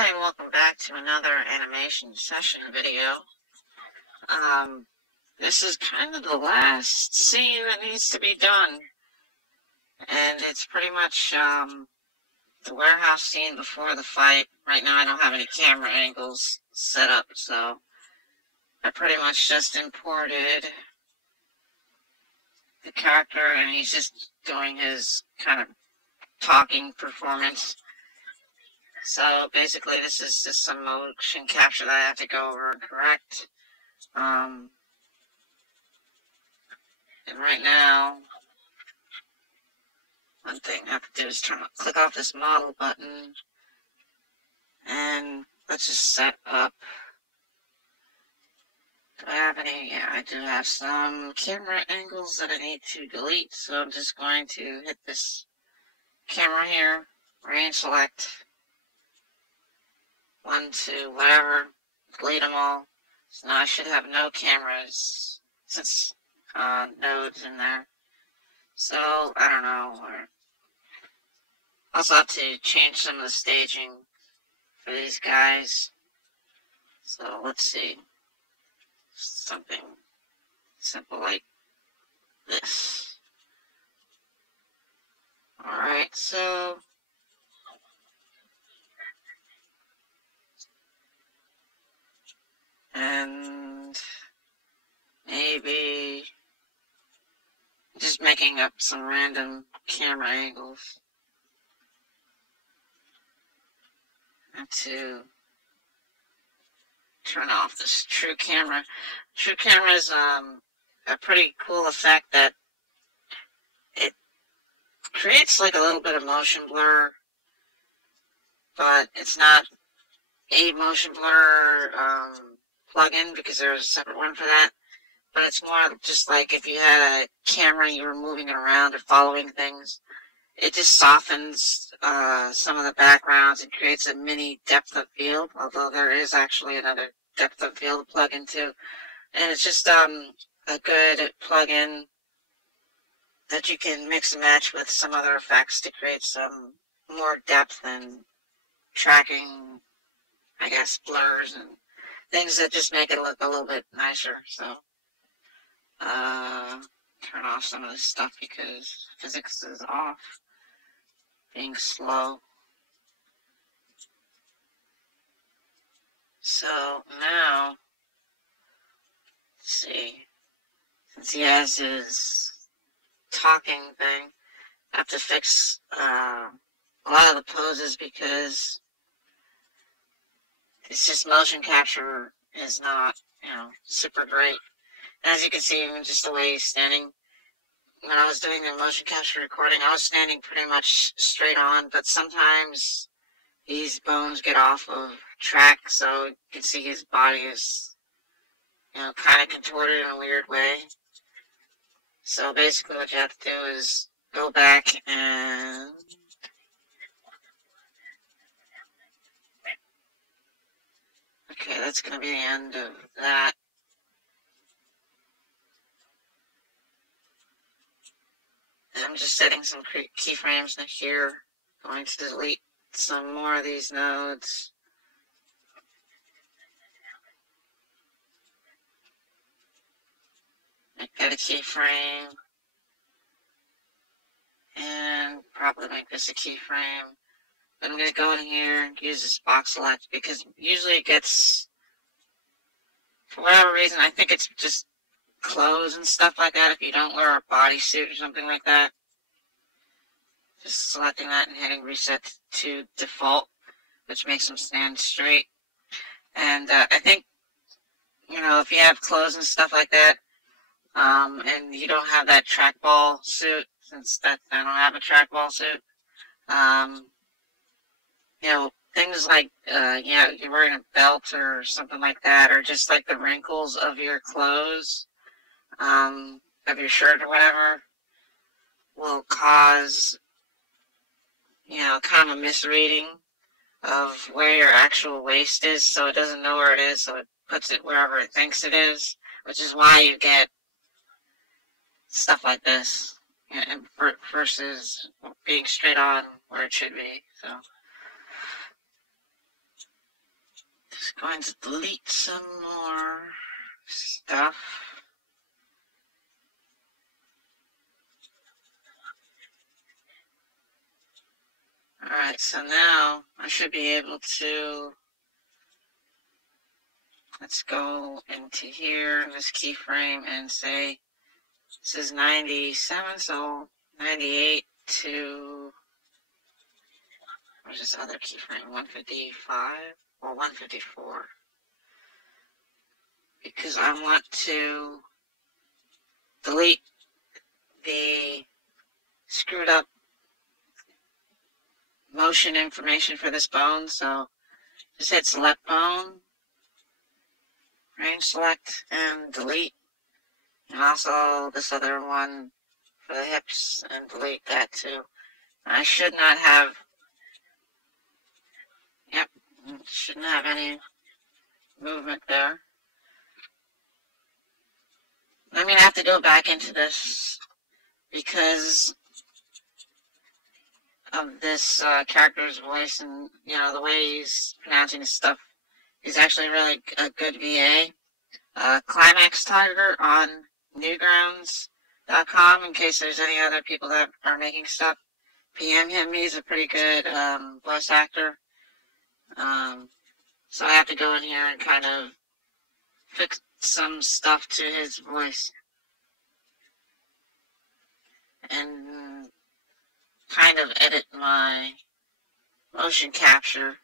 Hi, and welcome back to another animation session video. This is kind of the last scene that needs to be done. And it's pretty much, the warehouse scene before the fight. Right now I don't have any camera angles set up, so I pretty much just imported the character, and he's just doing his kind of talking performance. So basically this is just some motion capture that I have to go over and correct. And right now, one thing I have to do is click off this model button, and let's just set up. Do I have any? Yeah, I do have some camera angles that I need to delete, so I'm just going to hit this camera here, range select, 1, 2, whatever, delete them all. So now I should have no cameras, since nodes in there. So, I don't know. I also have to change some of the staging for these guys. So, let's see. Something simple like this. Alright, so and maybe just making up some random camera angles. I have to turn off this True Camera. True Camera is a pretty cool effect that it creates like a little bit of motion blur, but it's not a motion blur plugin because there's a separate one for that. But it's more just like if you had a camera and you were moving it around or following things. It just softens some of the backgrounds and creates a mini depth of field, although there is actually another depth of field plugin too. And it's just a good plugin that you can mix and match with some other effects to create some more depth and tracking, I guess, blurs and things that just make it look a little bit nicer. So, turn off some of this stuff because physics is off, being slow. So now, let's see, since he has his talking thing, I have to fix a lot of the poses because it's just motion capture is not, super great. And as you can see, even just the way he's standing, when I was doing the motion capture recording, I was standing pretty much straight on, but sometimes these bones get off of track, so you can see his body is, kind of contorted in a weird way. So basically what you have to do is go back and okay, that's going to be the end of that. I'm just setting some keyframes in here. Going to delete some more of these nodes. Make that a keyframe. And probably make this a keyframe. I'm going to go in here and use this box select because usually it gets, for whatever reason, I think it's just clothes and stuff like that if you don't wear a bodysuit or something like that. Just selecting that and hitting reset to default, which makes them stand straight. And I think, if you have clothes and stuff like that, and you don't have that trackball suit, since I don't have a trackball suit, things like, you're wearing a belt or something like that, or just like the wrinkles of your clothes, of your shirt or whatever, will cause, kind of a misreading of where your actual waist is, so it doesn't know where it is, so it puts it wherever it thinks it is, which is why you get stuff like this, versus being straight on where it should be. So going to delete some more stuff. Alright, so now I should be able to, let's go into here, this keyframe, and say this is 97, so 98 to, where's this other keyframe, 155 or 154? Because I want to delete the screwed up motion information for this bone, so just hit select bone, range select, and delete. And also this other one for the hips, and delete that too. I should not have, yep, shouldn't have any movement there. I'm going to have to go back into this because of this character's voice and, you know, the way he's pronouncing his stuff. He's actually really a good VA. Climax Tiger on Newgrounds.com, in case there's any other people that are making stuff. PM him, he's a pretty good voice actor. So I have to go in here and kind of fix some stuff to his voice. And kind of edit my motion capture,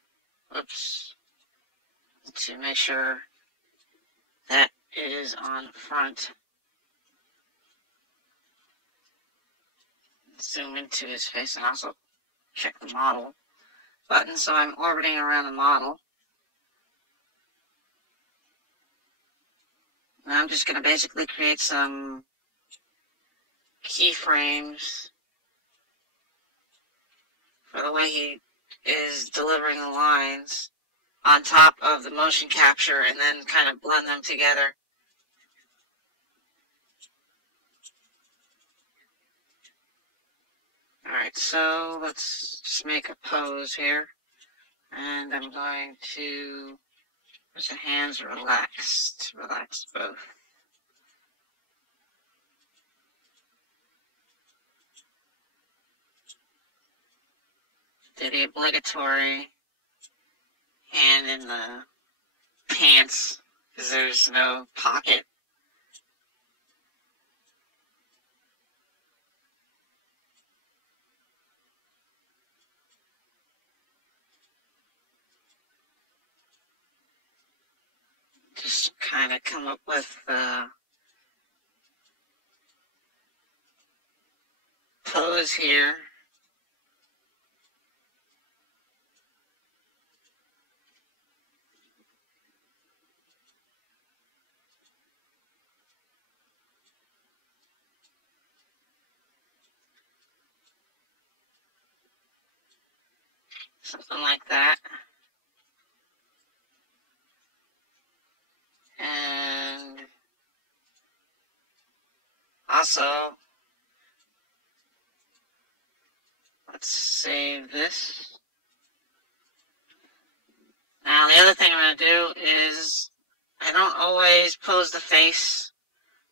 to make sure that it is on front. Zoom into his face and also check the model button, so I'm orbiting around the model. And I'm just going to basically create some keyframes for the way he is delivering the lines on top of the motion capture, and then kind of blend them together. Alright, so let's just make a pose here. And I'm going to, where's the hands relaxed? Relax both. Do the obligatory hand in the pants, because there's no pocket. Just kind of come up with pose here. Something like that. And also, let's save this. Now the other thing I'm going to do is, I don't always pose the face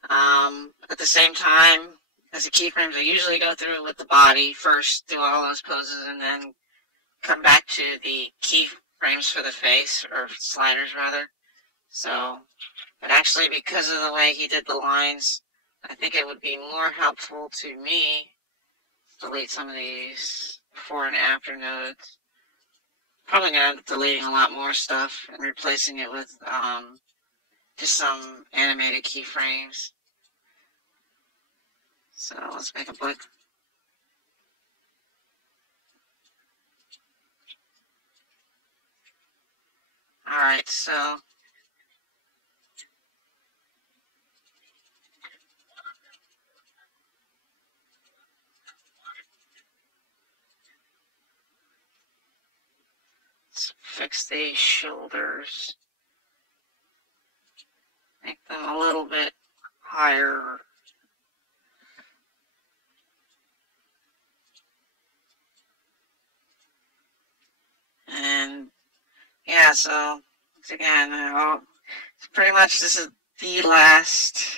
at the same time as the keyframes. I usually go through with the body first, do all those poses, and then come back to the keyframes for the face, or sliders rather. So, but actually, because of the way he did the lines, I think it would be more helpful to me to delete some of these before and after nodes. Probably going to end up deleting a lot more stuff and replacing it with just some animated keyframes. So let's make a blip. Alright, so let's fix these shoulders. Make them a little bit higher. And yeah, so again, pretty much this is the last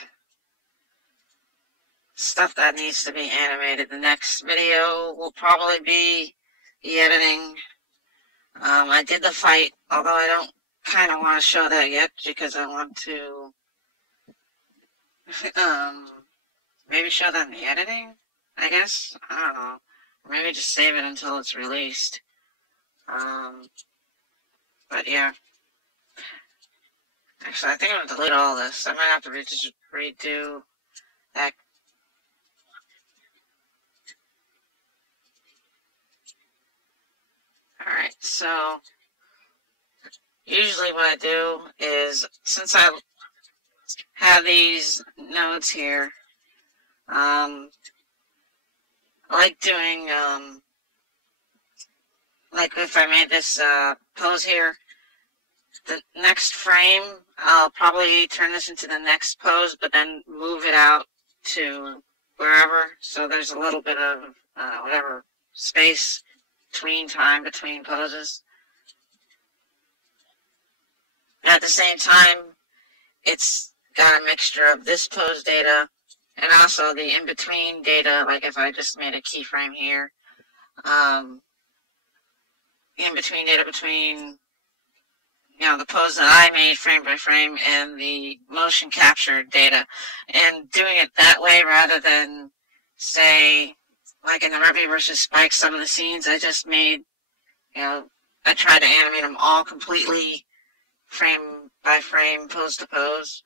stuff that needs to be animated. The next video will probably be the editing. I did the fight, although I don't kind of want to show that yet because I want to maybe show that in the editing, I guess. I don't know. Or maybe just save it until it's released. But yeah. Actually, I think I'm going to delete all this. I might have to just redo that. Alright, so usually what I do is, since I have these nodes here, I like doing, like if I made this pose here, the next frame, I'll probably turn this into the next pose, but then move it out to wherever, so there's a little bit of whatever space between poses. At the same time, it's got a mixture of this pose data and also the in-between data, like if I just made a keyframe here, in-between data between, you know, the pose that I made frame by frame and the motion capture data, and doing it that way rather than, say, like in the Murphy versus Spike, some of the scenes I just made, you know, I tried to animate them all completely frame by frame, pose to pose.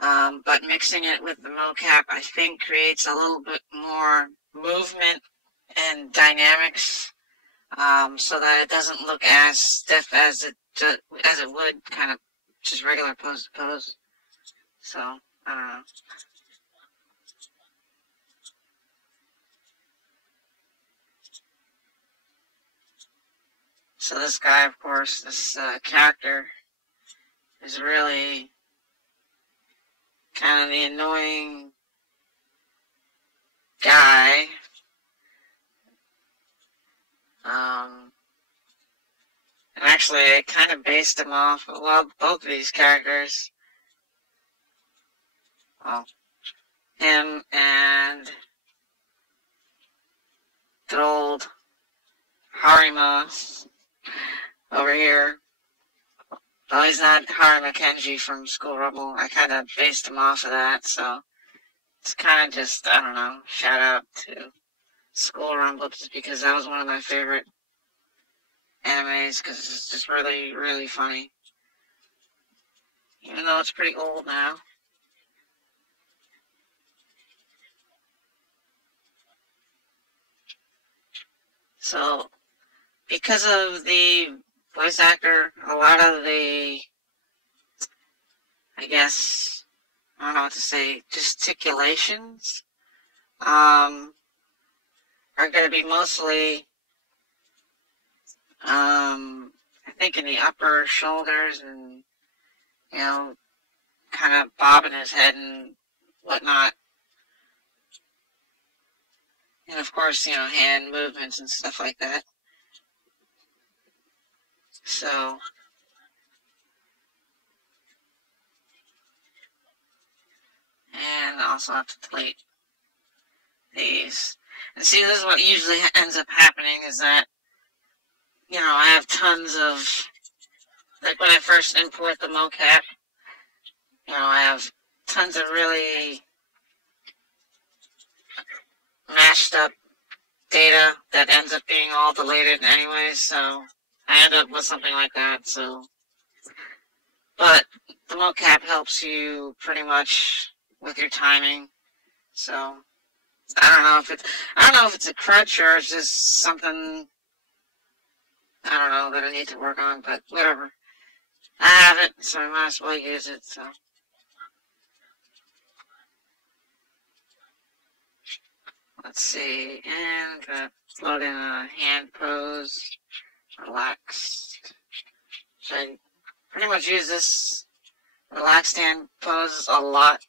But mixing it with the mocap, I think, creates a little bit more movement and dynamics, so that it doesn't look as stiff as it would kind of just regular pose to pose. So, I don't know. So this guy, of course, this character is really kind of the annoying guy. And actually, I kind of based him off, well, both of these characters. Well, him and good old Harima over here. Well, he's not Harima Kenji from School Rumble. I kind of based him off of that, so it's kind of just, I don't know, shout out to School Rumble just because that was one of my favorite animes because it's just really, really funny. Even though it's pretty old now. So, because of the voice actor, a lot of the, I guess, I don't know what to say, gesticulations, are going to be mostly, I think in the upper shoulders and, you know, kind of bobbing his head and whatnot. And of course, you know, hand movements and stuff like that. So, and also have to delete these. And see, this is what usually ends up happening is that, you know, I have tons of, like when I first import the mocap, you know, I have tons of really mashed up data that ends up being all deleted anyways, so I end up with something like that, so. But the mocap helps you pretty much with your timing, so I don't know if it's a crutch or it's just something, I don't know, that I need to work on, but whatever. I have it, so I might as well use it, so. Let's see, and load in a hand pose, relaxed. So I pretty much use this relaxed hand pose a lot,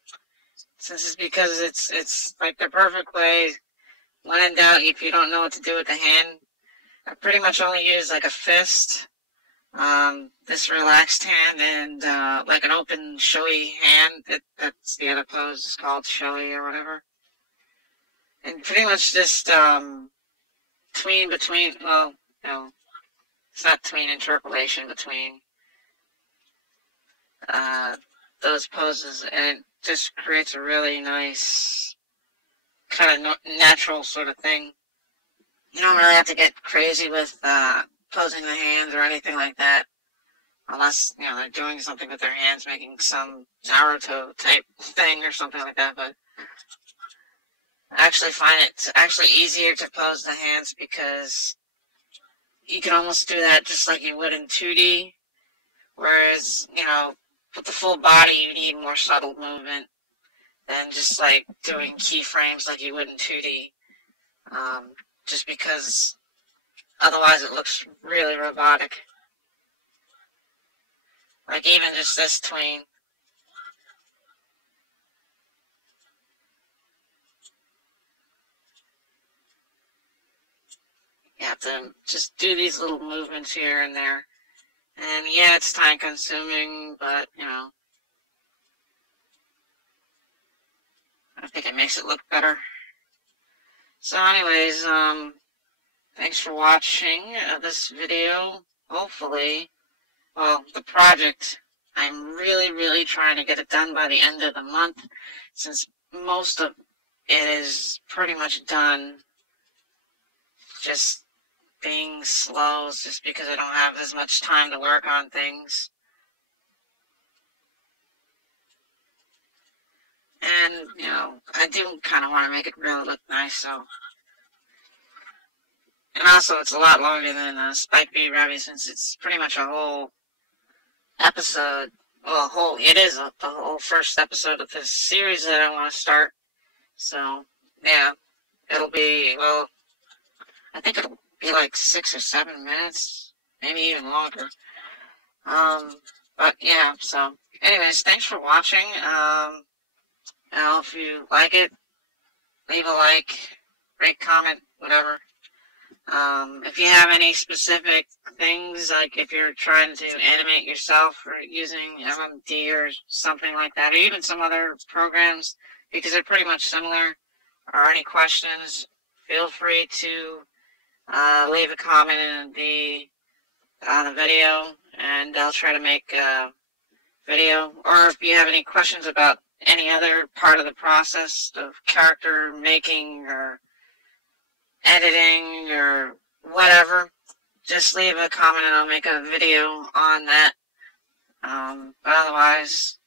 since it's because it's like the perfect way. When in doubt, if you don't know what to do with the hand, I pretty much only use like a fist, This relaxed hand and like an open showy hand. That's the other pose. It's called showy or whatever. And pretty much just tween between. Well, no, it's not tween interpolation between those poses, and it just creates a really nice kind of natural sort of thing. You don't really have to get crazy with posing the hands or anything like that, unless, you know, they're doing something with their hands, making some Naruto type thing or something like that. But I actually find it actually easier to pose the hands because you can almost do that just like you would in 2D, whereas, you know, with the full body you need more subtle movement than just like doing keyframes like you would in 2D. Just because otherwise it looks really robotic. Like even just this tween. You have to just do these little movements here and there. And yeah, it's time consuming, but, you know, I think it makes it look better. So anyways, thanks for watching this video. Hopefully, well, the project, I'm really trying to get it done by the end of the month, since most of it is pretty much done. Just being slow just because I don't have as much time to work on things. And, you know, I do kind of want to make it really look nice, so. And also, it's a lot longer than Spike B. Ravi, since it's pretty much a whole episode. Well, it is the whole first episode of this series that I want to start. So, yeah, it'll be, well, I think it'll be like 6 or 7 minutes, maybe even longer. But yeah, so, anyways, thanks for watching. Now, if you like it, leave a like, rate, comment, whatever. If you have any specific things, like if you're trying to animate yourself or using MMD or something like that, or even some other programs, because they're pretty much similar, or any questions, feel free to leave a comment in the video, and I'll try to make a video. Or if you have any questions about any other part of the process of character making or editing or whatever, just leave a comment and I'll make a video on that. But otherwise,